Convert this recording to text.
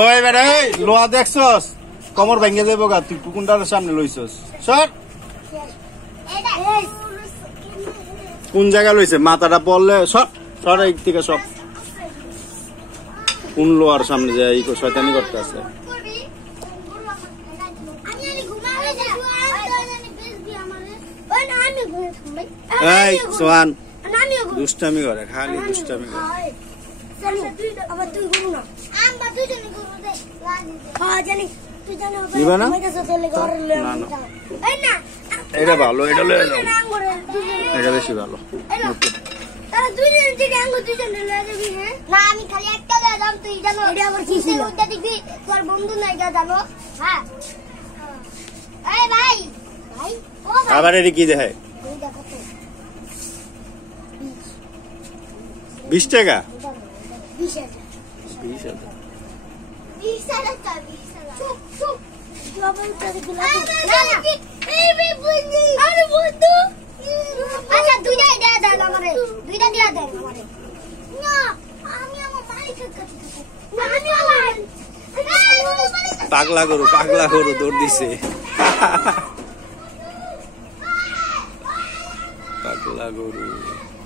ওই বেটা এই লোহা দেখছস কমর ভেঙে যাবো গা তুই কোনটার সামনে লইছস সর কোন জায়গা লইছে মাথাটা পড়লে সর সর এই থেকে সব কোন লোহার সামনে যায় এই শয়তানি করতে আছে এই সোহান দুষ্টামি করে খালি দুষ্টামি করে নিবা না এটা ভালো এটা লয়ে যাও এটা বেশি ভালো আবার এটা কি দেখায় 20 টাকা 20,000 পাগলা গরু দৌড় দিছে পাগলা গরু